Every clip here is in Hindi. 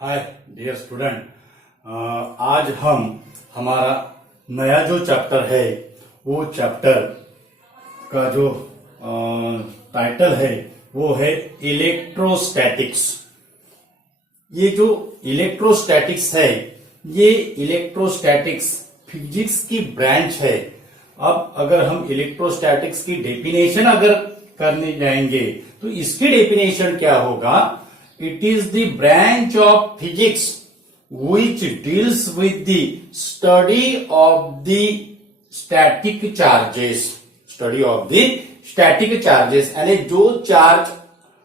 हाय डियर स्टूडेंट, आज हम हमारा नया जो चैप्टर है वो चैप्टर का जो टाइटल है वो है इलेक्ट्रोस्टैटिक्स। ये जो इलेक्ट्रोस्टैटिक्स है ये इलेक्ट्रोस्टैटिक्स फिजिक्स की ब्रांच है। अब अगर हम इलेक्ट्रोस्टैटिक्स की डेफिनेशन अगर करने जाएंगे तो इसकी डेफिनेशन क्या होगा? It is the branch of physics which deals with the study of the static charges. Study of the static charges यानी जो चार्ज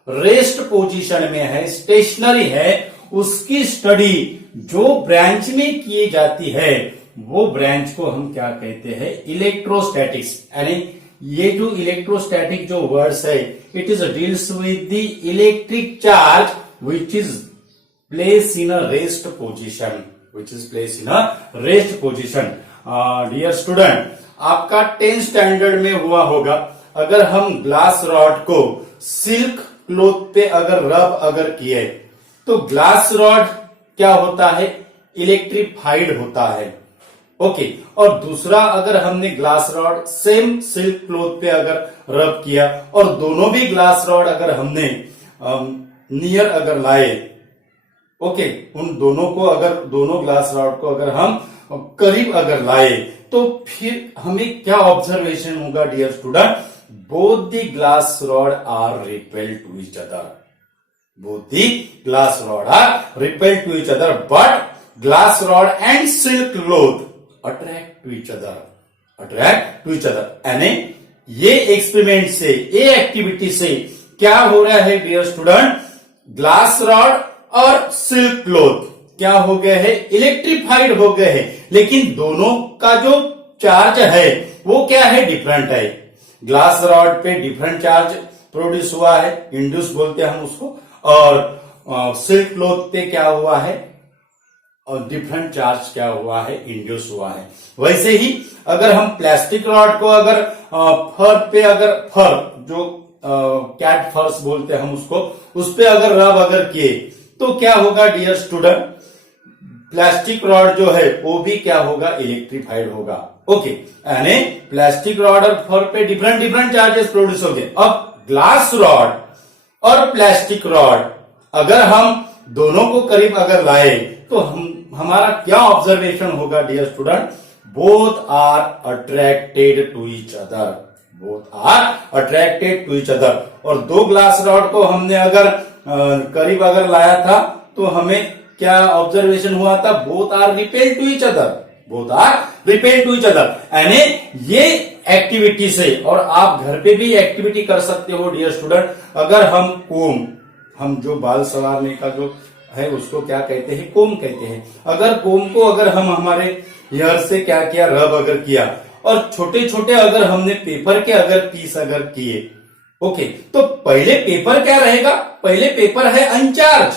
रेस्ट पोजीशन में है, स्टेशनरी है, उसकी स्टडी जो ब्रांच में की जाती है वो ब्रांच को हम क्या कहते हैं? इलेक्ट्रोस्टैटिक्स। यानी ये जो इलेक्ट्रोस्टैटिक जो वर्ड्स है, it is deals with the electric charge which is placed in a rest position, Dear student, आपका 10th स्टैंडर्ड में हुआ होगा, अगर हम ग्लास रॉड को सिल्क क्लॉथ पे अगर रब अगर किए तो ग्लास रॉड क्या होता है? इलेक्ट्रिफाइड होता है। ओके, और दूसरा अगर हमने glass rod same silk cloth पे अगर रब किया और दोनों भी ग्लास रॉड अगर हमने नियर अगर लाए, ओके, उन दोनों को अगर दोनों ग्लास रॉड को अगर हम करीब अगर लाए तो फिर हमें क्या ऑब्जर्वेशन होगा dear student? Both the glass rod are repel to each other. Both the glass rod are repel to each other but glass rod and silk cloth attract to each other. यानी ये एक्सपेरिमेंट से, ये एक्टिविटी से क्या हो रहा है डियर स्टूडेंट? ग्लास रॉड और सिल्क क्लॉथ क्या हो गए हैं? इलेक्ट्रिफाइड हो गए हैं, लेकिन दोनों का जो चार्ज है वो क्या है? डिफरेंट है। ग्लास रॉड पे डिफरेंट चार्ज प्रोड्यूस हुआ है, इंड्यूस बोलते हैं हम उसको, और सिल्क क्लॉथ पे क्या हुआ है? और डिफरेंट चार्ज क्या हुआ है? इंड्यूस हुआ है। वैसे ही अगर हम प्लास्टिक रॉड को अगर फर पे अगर फर जो कैट फर्स बोलते हैं हम उसको, उस पे अगर रब अगर किए तो क्या होगा डियर स्टूडेंट? प्लास्टिक रॉड जो है वो भी क्या होगा? इलेक्ट्रिफाइड होगा। ओके, यानी प्लास्टिक रॉड और फर पे डिफरेंट चार्जेस प्रोड्यूस हो गए। अब ग्लास रॉड और प्लास्टिक रॉड अगर हम दोनों को करीब अगर लाए तो हमारा क्या ऑब्जर्वेशन होगा dear student? Both are attracted to each other. और दो ग्लास रॉड को हमने अगर करीब अगर लाया था तो हमें क्या ऑब्जर्वेशन हुआ था? Both are repel to each other. यानी ये एक्टिविटी से, और आप घर पे भी एक्टिविटी कर सकते हो डियर स्टूडेंट। अगर हम जो बाल संवारने का जो है उसको क्या कहते हैं? कोम कहते हैं। अगर कोम को अगर हम हमारे हेयर से क्या किया? रब अगर किया, और छोटे छोटे अगर हमने पेपर के अगर पीस अगर किए, ओके, तो पहले पेपर क्या रहेगा? पहले पेपर है अनचार्ज,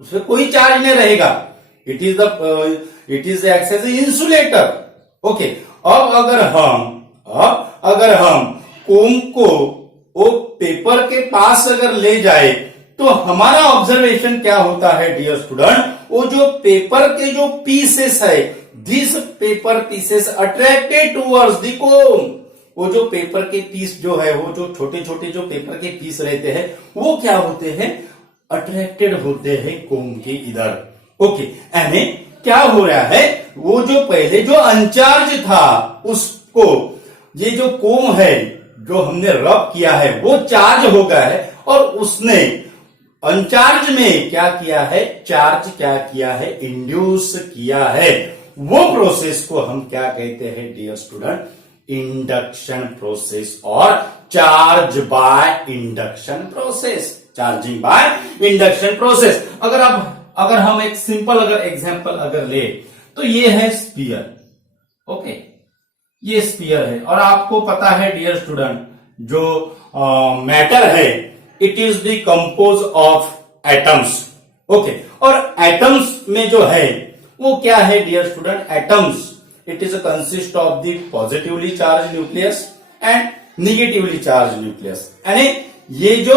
उसमें कोई चार्ज नहीं रहेगा। It is act as a insulator. Okay, अब अगर हम कोम को वो पेपर के पास अगर ले जाए तो हमारा ऑब्जर्वेशन क्या होता है डियर स्टूडेंट? वो जो पेपर के जो पीसेस है, this paper pieces attracted towards the comb. वो जो पेपर के पीस जो है, वो जो छोटे छोटे जो पेपर के पीस रहते हैं वो क्या होते हैं? अट्रैक्टेड होते हैं कोम के इधर। ओके, यानी क्या हो रहा है? वो जो पहले जो अनचार्ज था उसको ये जो कोम है जो हमने रब किया है वो चार्ज हो गया है, और उसने अनचार्ज में क्या किया है? चार्ज क्या किया है? इंड्यूस किया है। वो प्रोसेस को हम क्या कहते हैं डियर स्टूडेंट? इंडक्शन प्रोसेस और चार्जिंग बाय इंडक्शन प्रोसेस। अगर हम एक सिंपल अगर एग्जांपल अगर ले तो ये है स्फीयर। ओके, ये स्फीयर है, और आपको पता है डियर स्टूडेंट जो मैटर है it is the compose of atoms. Okay, और एटम्स में जो है वो क्या है dear student? Atoms it is consist of the positively charge nucleus and negatively charge nucleus. यानी ये जो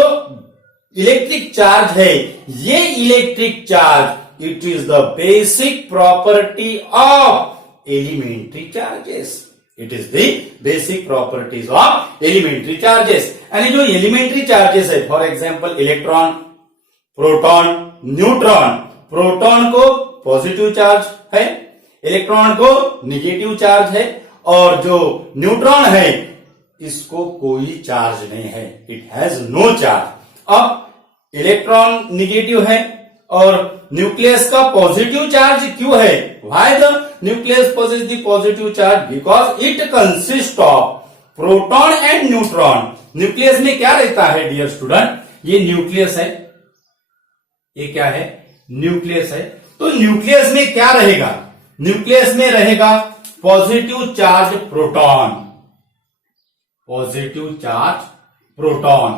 इलेक्ट्रिक चार्ज है, ये electric charge it is the basic property of elementary charges. It is the basic properties of elementary charges. यानी जो एलिमेंट्री चार्जेस है, for example electron, proton, neutron. Proton को पॉजिटिव चार्ज है, इलेक्ट्रॉन को निगेटिव चार्ज है, और जो न्यूट्रॉन है इसको कोई चार्ज नहीं है, इट हैज नो चार्ज। अब इलेक्ट्रॉन निगेटिव है और न्यूक्लियस का पॉजिटिव चार्ज क्यों है? Why the nucleus possesses the positive charge? Because it consists of proton and neutron. Nucleus में क्या रहता है डियर स्टूडेंट? ये न्यूक्लियस है, ये क्या है? न्यूक्लियस है। तो न्यूक्लियस में क्या रहेगा? न्यूक्लियस में रहेगा positive charge proton, positive charge proton,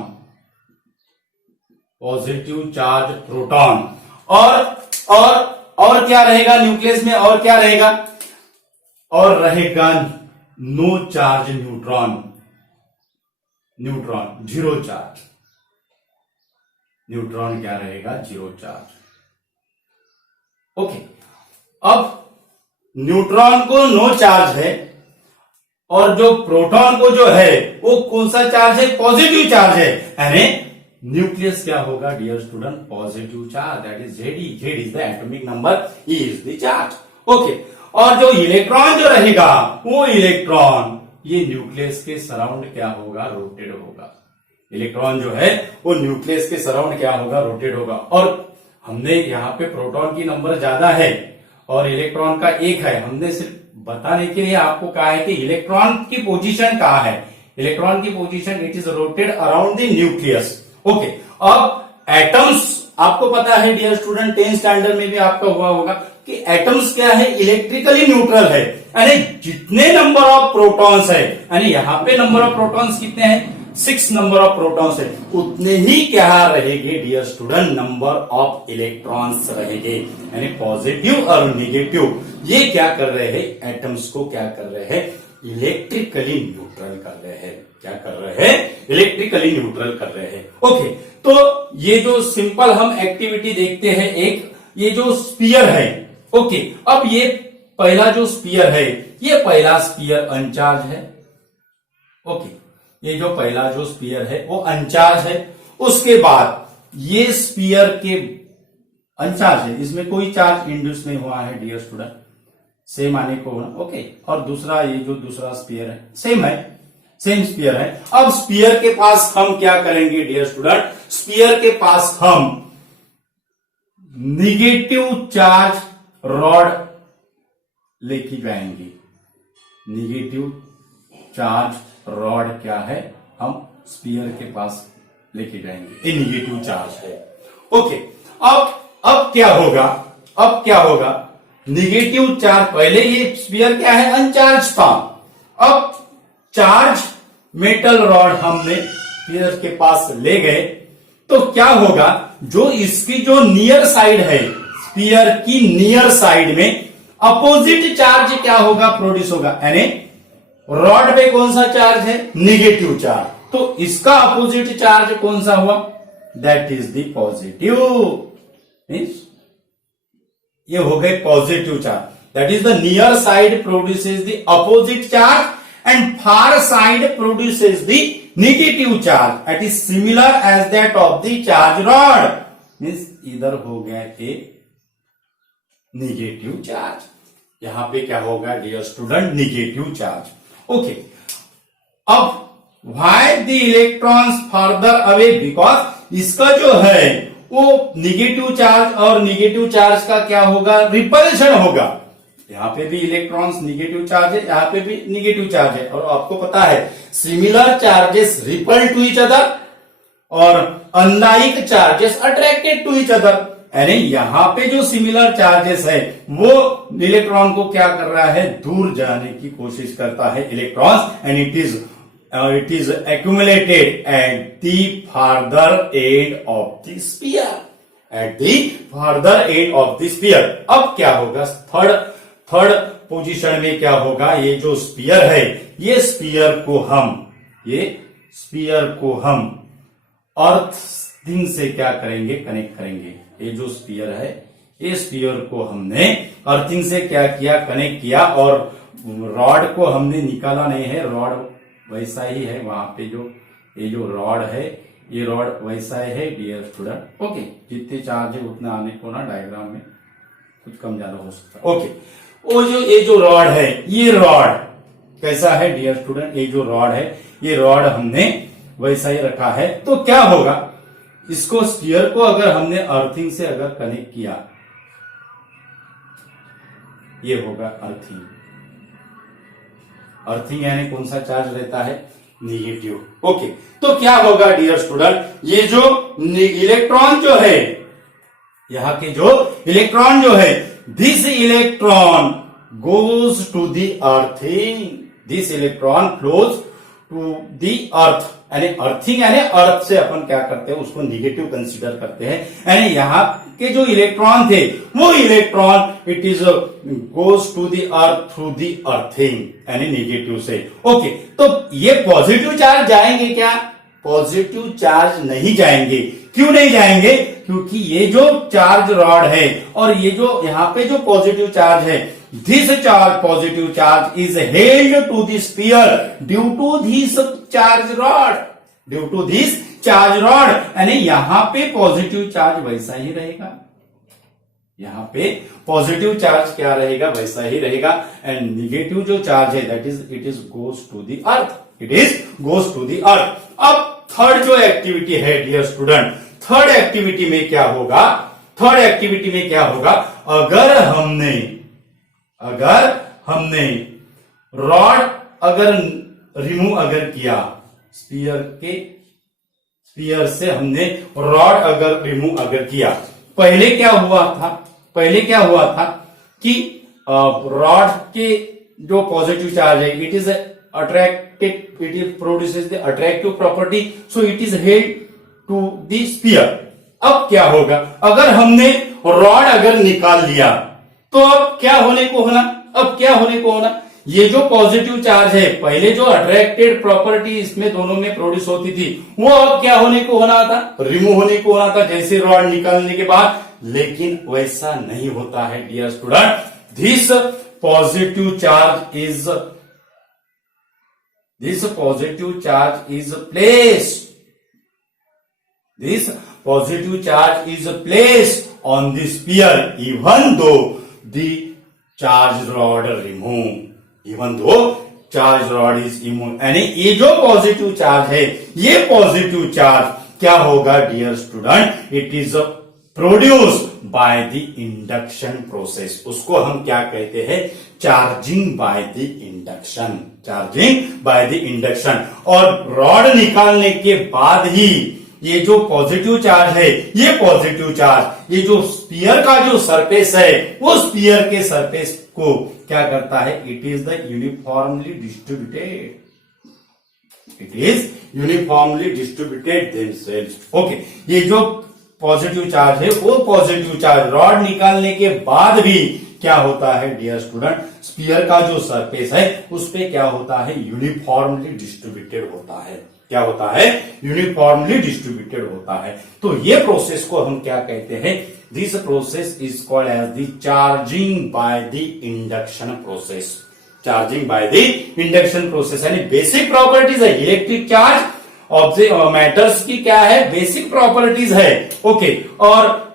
positive charge proton. और क्या रहेगा न्यूक्लियस में? और क्या रहेगा? और रहेगा no charge neutron, neutron zero charge. Neutron क्या रहेगा? Zero charge. ओके, अब न्यूट्रॉन को नो चार्ज है और जो प्रोटॉन को जो है वो कौन सा चार्ज है? पॉजिटिव चार्ज है। यानी न्यूक्लियस क्या होगा dear student? Positive charge, that is Z E. Z is the atomic number, E is the charge. Okay, और जो इलेक्ट्रॉन जो रहेगा वो इलेक्ट्रॉन ये न्यूक्लियस के सराउंड क्या होगा? रोटेट होगा। इलेक्ट्रॉन जो है वो न्यूक्लियस के सराउंड क्या होगा? रोटेट होगा। और हमने यहाँ पे प्रोटॉन की नंबर ज्यादा है और इलेक्ट्रॉन का एक है। हमने सिर्फ बताने के लिए आपको कहा है कि इलेक्ट्रॉन की पोजीशन कहाँ है। इलेक्ट्रॉन की position it is rotated around the nucleus. Okay, अब एटम्स आपको पता है डियर स्टूडेंट, 10th स्टैंडर्ड में भी आपका हुआ होगा कि एटम्स क्या है? इलेक्ट्रिकली न्यूट्रल है। यानी जितने नंबर ऑफ प्रोटॉन्स है, यानी यहाँ पे नंबर ऑफ प्रोटॉन्स कितने हैं? 6 नंबर ऑफ प्रोटॉन्स है, उतने ही क्या रहेंगे dear student? Number of electrons रहेंगे। यानी पॉजिटिव और निगेटिव ये क्या कर रहे हैं? एटम्स को क्या कर रहे हैं? इलेक्ट्रिकली न्यूट्रल कर रहे हैं। क्या कर रहे हैं? इलेक्ट्रिकली न्यूट्रल कर रहे हैं। ओके, तो ये जो सिंपल हम एक्टिविटी देखते हैं, एक ये जो स्फीयर है। ओके, अब ये पहला जो स्फीयर है, ये पहला स्फीयर अनचार्ज है। ओके, ये जो पहला जो स्फीयर है वो अनचार्ज है। उसके बाद ये स्फीयर के अनचार्ज है, इसमें कोई चार्ज इंड्यूस नहीं हुआ है डियर स्टूडेंट, सेम आने को होना। ओके, और दूसरा ये जो दूसरा स्फीयर है सेम है, सेम स्फीयर है। अब स्फीयर के पास हम क्या करेंगे डियर स्टूडेंट? स्फीयर के पास हम निगेटिव चार्ज रॉड लेके जाएंगे। निगेटिव चार्ज रॉड क्या है? हम स्फीयर के पास लेके जाएंगे, ये निगेटिव चार्ज है। ओके, अब क्या होगा? अब क्या होगा? निगेटिव चार्ज, पहले ये स्फीयर क्या है? अनचार्ज था। अब चार्ज मेटल रॉड हमने स्फीयर के पास ले गए तो क्या होगा? जो इसकी जो नियर साइड है, स्फीयर की नियर साइड में अपोजिट चार्ज क्या होगा? प्रोड्यूस होगा। यानी रॉड पे कौन सा चार्ज है? निगेटिव चार्ज, तो इसका अपोजिट चार्ज कौन सा हुआ? That is the positive. Means ये हो गए positive charge, that is the near side produces the opposite charge and far side produces the negative charge that is similar as that of the charge rod। means इधर हो गया ए निगेटिव चार्ज, यहां पे क्या होगा dear student? Negative charge. Okay, अब why the electrons further away? because इसका जो है वो निगेटिव चार्ज और निगेटिव चार्ज का क्या होगा? रिपल्शन होगा। यहाँ पे भी इलेक्ट्रॉन्स निगेटिव चार्ज है, यहाँ पे भी निगेटिव चार्ज है। और आपको पता है similar charges repel to each other और unlike charges attracted to each other. यानी यहाँ पे जो सिमिलर चार्जेस है वो इलेक्ट्रॉन को क्या कर रहा है? दूर जाने की कोशिश करता है electrons, and it is accumulated at the further end of the sphere, at the further end of the sphere. अब क्या होगा? थर्ड पोजीशन में क्या होगा? ये जो स्फीयर है, ये स्फीयर को हम अर्थ अर्थिंग से क्या करेंगे, कनेक्ट करेंगे। ये जो स्फीयर है, ये स्फीयर को हमने अर्थिंग से क्या किया, कनेक्ट किया, और रॉड को हमने निकाला नहीं है, रॉड वैसा ही है। वहां पे जो ये जो रॉड है, ये रॉड वैसा है डियर स्टूडेंट। ओके, जितने चार्ज है उतना आने को ना डायग्राम में कुछ कम ज्यादा हो सकता है। ओके, वो जो ये जो रॉड है, ये रॉड कैसा है डियर स्टूडेंट, ये जो रॉड है, ये रॉड हमने वैसा ही रखा है। तो क्या होगा, इसको स्फीयर को अगर हमने अर्थिंग से अगर कनेक्ट किया, ये होगा अर्थिंग। अर्थिंग यानी कौन सा चार्ज रहता है, निगेटिव। ओके, तो क्या होगा डियर स्टूडेंट, ये जो इलेक्ट्रॉन जो है, यहां के जो इलेक्ट्रॉन जो है, this electron goes to the earthing, this electron flows to the earth. यानी अर्थिंग यानी अर्थ से अपन क्या करते हैं, उसको निगेटिव कंसीडर करते हैं। यानी यहाँ के जो इलेक्ट्रॉन थे, वो electron it is goes to the earth through the earthing, यानी निगेटिव से। ओके, तो ये पॉजिटिव चार्ज जाएंगे क्या, पॉजिटिव चार्ज नहीं जाएंगे। क्यों नहीं जाएंगे, क्योंकि ये जो चार्ज रॉड है और ये जो यहाँ पे जो पॉजिटिव चार्ज है, this charge positive charge is held to the sphere due to this charge rod, due to this charge rod. यानी यहां पे पॉजिटिव चार्ज वैसा ही रहेगा, यहां पे पॉजिटिव चार्ज क्या रहेगा, वैसा ही रहेगा। एंड निगेटिव जो चार्ज है that is it is goes to the earth, it is goes to the earth. अब थर्ड जो एक्टिविटी है डियर स्टूडेंट, थर्ड एक्टिविटी में क्या होगा, थर्ड एक्टिविटी में क्या होगा, अगर हमने रॉड अगर रिमूव अगर किया, स्फीयर से हमने रॉड अगर रिमूव अगर किया, पहले क्या हुआ था कि रॉड के जो पॉजिटिव चार्ज है, it is attracted, it is produces the attractive property, so it is held to the sphere. अब क्या होगा, अगर हमने रॉड अगर निकाल लिया, तो अब क्या होने को होना, ये जो पॉजिटिव चार्ज है, पहले जो अट्रैक्टेड प्रॉपर्टी इसमें दोनों में प्रोड्यूस होती थी, वो अब क्या होने को होना था, रिमूव होने को होना था, जैसे रॉड निकालने के बाद। लेकिन वैसा नहीं होता है dear student, this positive charge is placed on the sphere even though the charge rod is removed। यानी ये जो पॉजिटिव चार्ज है, ये पॉजिटिव चार्ज क्या होगा dear student, it is produced by the induction process. उसको हम क्या कहते हैं, चार्जिंग बाय द इंडक्शन। और रॉड निकालने के बाद ही ये जो पॉजिटिव चार्ज है, ये पॉजिटिव चार्ज, ये जो स्फीयर का जो सरफेस है, वो स्फीयर के सरफेस को क्या करता है, it is the uniformly distributed themselves. Okay, ये जो पॉजिटिव चार्ज है, वो पॉजिटिव चार्ज रॉड निकालने के बाद भी क्या होता है डियर स्टूडेंट, स्फीयर का जो सरफेस है उस पे क्या होता है, यूनिफॉर्मली डिस्ट्रीब्यूटेड होता है। क्या होता है, यूनिफॉर्मली डिस्ट्रीब्यूटेड होता है। तो ये प्रोसेस को हम क्या कहते हैं, this process is called as the charging by the induction process. Charging by the induction process यानी बेसिक प्रॉपर्टीज है, इलेक्ट्रिक चार्ज मैटर्स की क्या है, बेसिक प्रॉपर्टीज है। ओके, और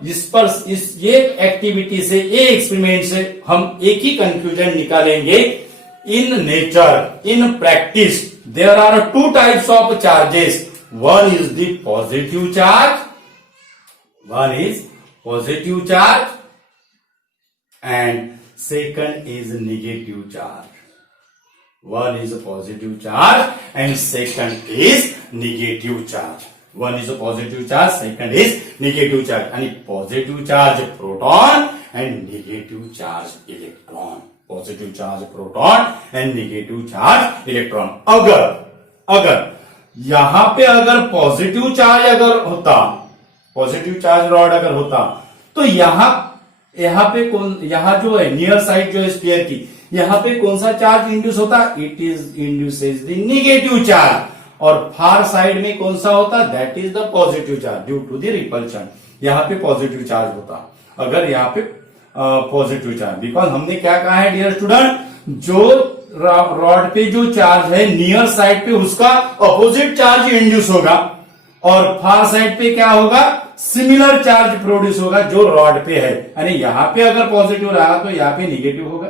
ये एक्टिविटी से, ये एक्सपेरिमेंट से हम एक ही कंक्लूजन निकालेंगे, in nature, in practice there are two types of charges, one is the positive charge and second is negative charge। one is a positive charge and second is negative charge। one is a positive charge, second is negative charge। यानी positive charge proton and negative charge electron, positive charge proton and negative charge electron. अगर यहां पे अगर पॉजिटिव चार्ज अगर होता, पॉजिटिव चार्ज रॉड अगर होता, तो यहां पे यहां जो है नियर साइड जो है स्फीयर की, यहां पे कौन सा चार्ज इंड्यूस होता, it is induces the negative charge. और फार साइड में कौन सा होता, that is the positive charge due to the repulsion. यहाँ पे पॉजिटिव चार्ज होता अगर यहाँ पे पॉजिटिव चार्ज, बिकॉज हमने क्या कहा है डियर स्टूडेंट, जो रॉड पे जो चार्ज है नियर साइड पे उसका अपोजिट चार्ज इंड्यूस होगा और फार साइड पे क्या होगा, सिमिलर चार्ज प्रोड्यूस होगा जो रॉड पे है। यानी यहाँ पे अगर पॉजिटिव रहा तो यहाँ पे निगेटिव होगा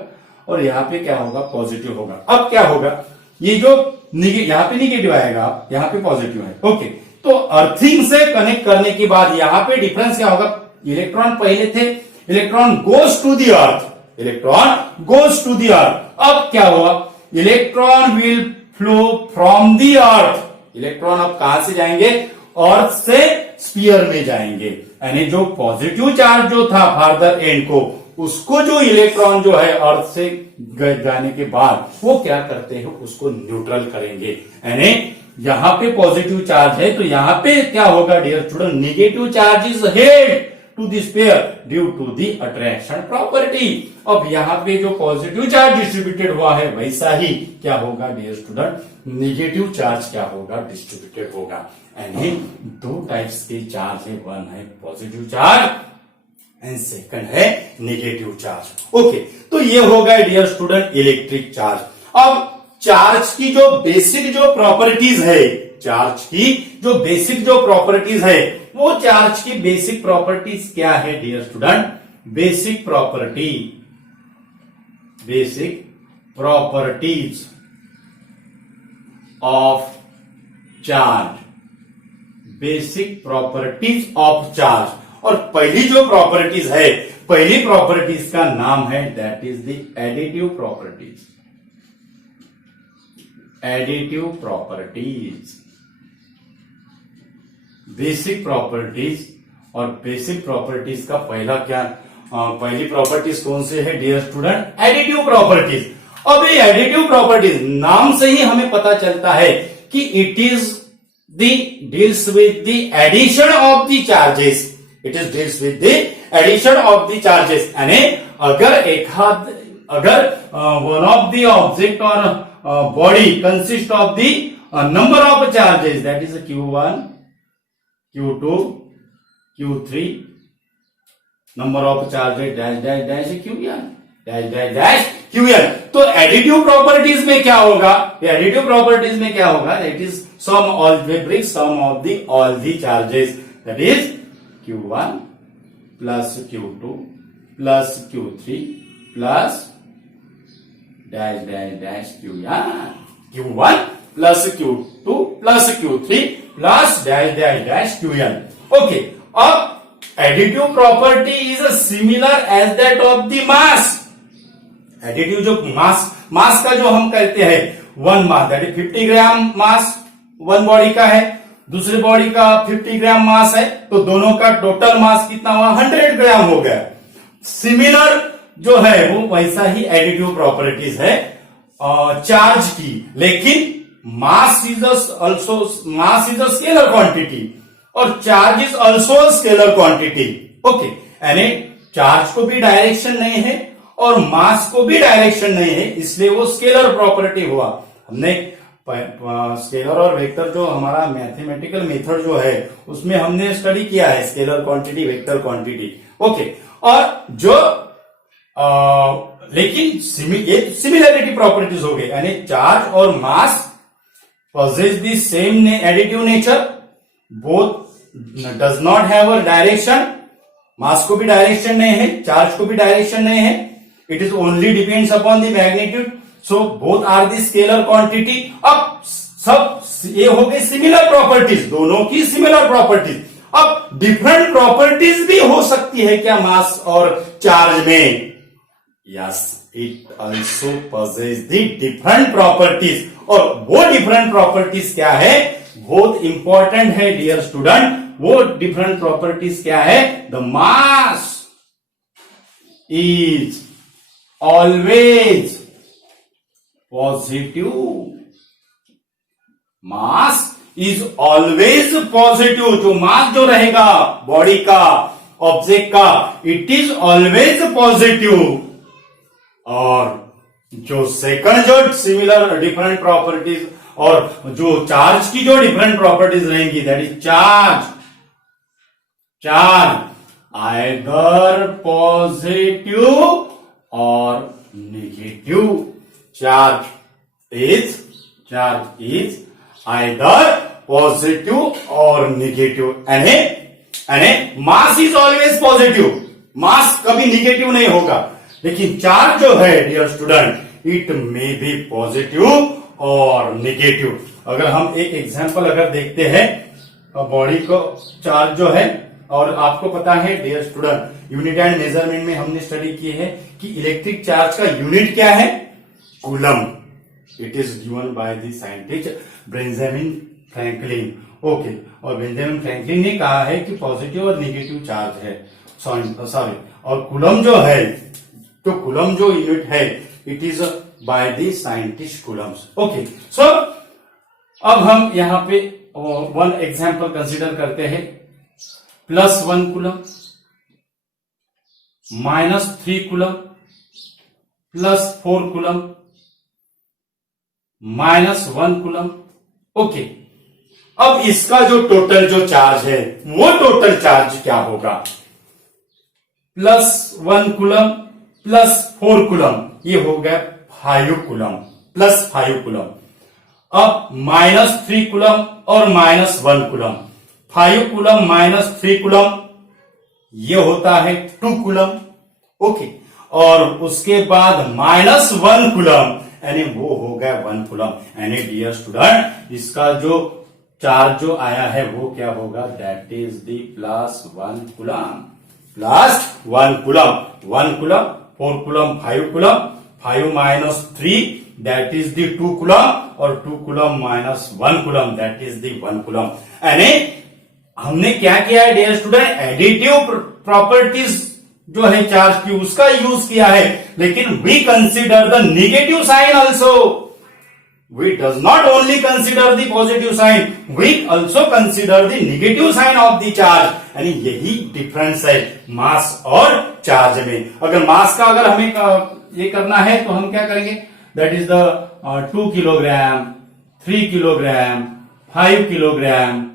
और यहाँ पे क्या होगा, पॉजिटिव होगा। अब क्या होगा, ये जो यहाँ पे निगेटिव आएगा, यहाँ पे पॉजिटिव है। ओके, तो अर्थिंग से कनेक्ट करने के बाद यहाँ पे डिफरेंस क्या होगा, इलेक्ट्रॉन पहले थे, electron goes to the earth, electron goes to the earth. अब क्या हुआ, electron will flow from the earth, electron अब कहां से जाएंगे, अर्थ से स्फीयर में जाएंगे। यानी जो पॉजिटिव चार्ज जो था फार्दर एंड को, उसको जो इलेक्ट्रॉन जो है अर्थ से जाने के बाद वो क्या करते हैं, उसको न्यूट्रल करेंगे। यानी यहां पे पॉजिटिव चार्ज है तो यहां पे क्या होगा dear student, negative charge is held to this sphere due to the attraction property. अब यहाँ पे जो पॉजिटिव चार्ज डिस्ट्रीब्यूटेड हुआ है वैसा ही क्या होगा डियर स्टूडेंट, निगेटिव चार्ज क्या होगा, डिस्ट्रीब्यूटेड होगा। यानी दो टाइप्स के चार्ज है, वन है पॉजिटिव चार्ज एंड सेकंड है निगेटिव चार्ज। ओके, तो ये होगा डियर स्टूडेंट इलेक्ट्रिक चार्ज। अब चार्ज की जो बेसिक जो प्रॉपर्टीज है, चार्ज की जो बेसिक जो प्रॉपर्टीज है, वो चार्ज की बेसिक प्रॉपर्टीज क्या है dear student, basic properties of charge, basic properties of charge. और पहली जो प्रॉपर्टीज है, पहली प्रॉपर्टीज का नाम है that is the additive properties, additive properties, basic properties. और बेसिक प्रॉपर्टीज का पहला क्या, पहली प्रॉपर्टीज कौन से है डियर स्टूडेंट, एडिटिव प्रॉपर्टीज। अब ये एडिटिव प्रॉपर्टीज नाम से ही हमें पता चलता है कि it is the deals with the addition of the charges, it is deals with the addition of the charges. यानी अगर वन ऑफ द ऑब्जेक्ट और body consists of the number of charges, that is Q1, Q2, Q3, number of charges dash dash dash Qn, dash dash dash Qn। तो एडिटिव प्रॉपर्टीज में क्या होगा, एडिटिव प्रॉपर्टीज में क्या होगा, that is sum algebraic sum of the all the charges, that is Q1 plus Q2 plus Q3 plus dash dash dash Qn, Q1 plus Q2 plus Q3 plus dash dash dash Qn। Okay, अब additive property is similar as that of the mass. Additive जो मास का जो हम कहते हैं, one mass that is 50 gram mass one body का है, दूसरी बॉडी का 50 ग्राम मास है, तो दोनों का टोटल मास कितना हुआ, 100 ग्राम हो गया। सिमिलर जो है वो वैसा ही एडिटिव प्रॉपर्टीज है चार्ज की, लेकिन mass is also scalar quantity और charge is also scalar quantity. Okay, यानी चार्ज को भी डायरेक्शन नहीं है और मास को भी डायरेक्शन नहीं है, इसलिए वो स्केलर प्रॉपर्टी हुआ। हमने स्केलर और वेक्टर जो हमारा मैथमेटिकल मेथड जो है उसमें हमने स्टडी किया है, scalar quantity, vector quantity. Okay, और जो लेकिन ये सिमिलरिटी प्रॉपर्टीज हो गई, यानी चार्ज और mass possess the same additive nature, both does not have a direction, mass को भी डायरेक्शन नहीं है, चार्ज को भी डायरेक्शन नहीं है, it is only depends upon the magnitude, so both are the scalar quantity. अब सब ये हो गई सिमिलर प्रॉपर्टीज, दोनों की सिमिलर प्रॉपर्टीज। अब डिफरेंट प्रॉपर्टीज भी हो सकती है क्या मास और चार्ज में, yes, it also possess the different properties. और वो डिफरेंट प्रॉपर्टीज क्या है, बहुत इंपॉर्टेंट है डियर स्टूडेंट, वो डिफरेंट प्रॉपर्टीज क्या है, the mass is always positive, mass is always positive. जो मास जो रहेगा बॉडी का, ऑब्जेक्ट का, इट इज ऑलवेज पॉजिटिव। और जो सेकंड जो सिमिलर डिफरेंट प्रॉपर्टीज और जो चार्ज की जो डिफरेंट प्रॉपर्टीज रहेंगी, that is charge either positive और negative. Charge is either positive और नेगेटिव, यानी mass is always positive, mass कभी नेगेटिव नहीं होगा। लेकिन चार्ज जो है dear student, it may be positive और नेगेटिव। अगर हम एक एग्जांपल अगर देखते हैं, बॉडी को चार्ज जो है, और आपको पता है dear student, unit and measurement में हमने स्टडी की है कि इलेक्ट्रिक चार्ज का यूनिट क्या है, coulomb. It is given by the scientist Benjamin Franklin. Okay, और बेंजामिन फ्रैंकलिन ने कहा है कि पॉजिटिव और नेगेटिव चार्ज है, सॉरी, और कूलम जो है, तो कूलम जो यूनिट है, it is by the scientist Coulombs. Okay, so अब हम यहां पे वन एग्जांपल कंसीडर करते हैं। +1 coulomb, -3 coulomb, +4 coulomb, -1 coulomb. Okay, अब इसका जो टोटल जो चार्ज है, वो टोटल चार्ज क्या होगा? +1 कूलम +4 कूलम, ये हो गया 5 कूलम, +5 कूलम। अब -3 कूलम और -1 कूलम, 5 कूलम -3 कूलम, ये होता है 2 कूलम। ओके, और उसके बाद -1 कूलम, यानी वो हो गया 1 कूलम। यानी डियर स्टूडेंट, इसका जो चार्ज जो आया है वो क्या होगा? That is the +1 coulomb, +1 coulomb, 1 coulomb, 4 coulomb, 5 coulomb, 5 - 3 that is the 2 coulomb, और 2 coulomb -1 coulomb that is the 1 coulomb. यानी हमने क्या किया है डियर स्टूडेंट? एडिटिव प्रॉपर्टीज जो है चार्ज की, उसका यूज किया है, लेकिन we consider the negative sign also. We does not only consider the positive sign, we also consider the negative sign of the charge. यानी यही डिफरेंस है मास और चार्ज में। अगर मास का अगर हमें ये करना है तो हम क्या करेंगे? That is the 2 kilogram, 3 kilogram, 5 kilogram.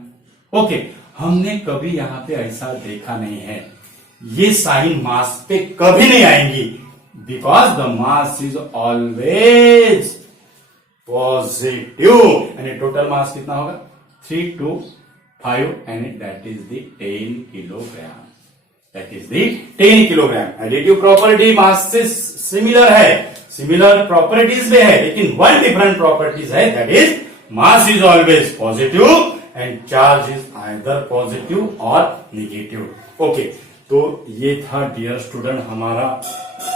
Okay, हमने कभी यहां पे ऐसा देखा नहीं है, ये साइन मास पे कभी नहीं आएंगी, because the mass is always positive. यानी टोटल मास कितना होगा? 3 to 5, and that is the 10 kilogram, that is the 10 kilogram. Additive property mass से सिमिलर है, सिमिलर प्रॉपर्टीज में है, लेकिन वन डिफरेंट प्रॉपर्टीज है, that is mass is always positive and charge is either positive और नेगेटिव। ओके, तो ये था डियर स्टूडेंट हमारा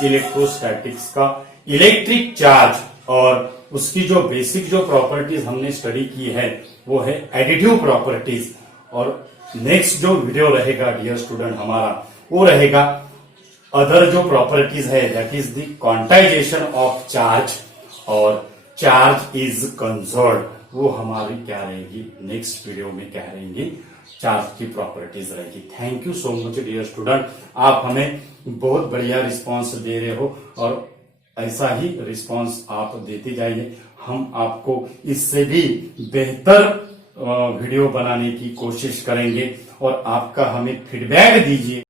इलेक्ट्रोस्टैटिक्स का इलेक्ट्रिक चार्ज, और उसकी जो बेसिक जो प्रॉपर्टीज हमने स्टडी की है वो है एडिटिव प्रॉपर्टीज। और नेक्स्ट जो वीडियो रहेगा डियर स्टूडेंट हमारा, वो रहेगा अदर जो प्रॉपर्टीज है, that is the quantization of charge और चार्ज इज कंजर्व्ड। वो हमारी क्या रहेगी नेक्स्ट वीडियो में, क्या रहेंगी? चार्ज की प्रॉपर्टीज रहेगी। Thank you so much dear student, आप हमें बहुत बढ़िया रिस्पांस दे रहे हो, और ऐसा ही रिस्पांस आप देते जाइए। हम आपको इससे भी बेहतर वीडियो बनाने की कोशिश करेंगे, और आपका हमें फीडबैक दीजिए।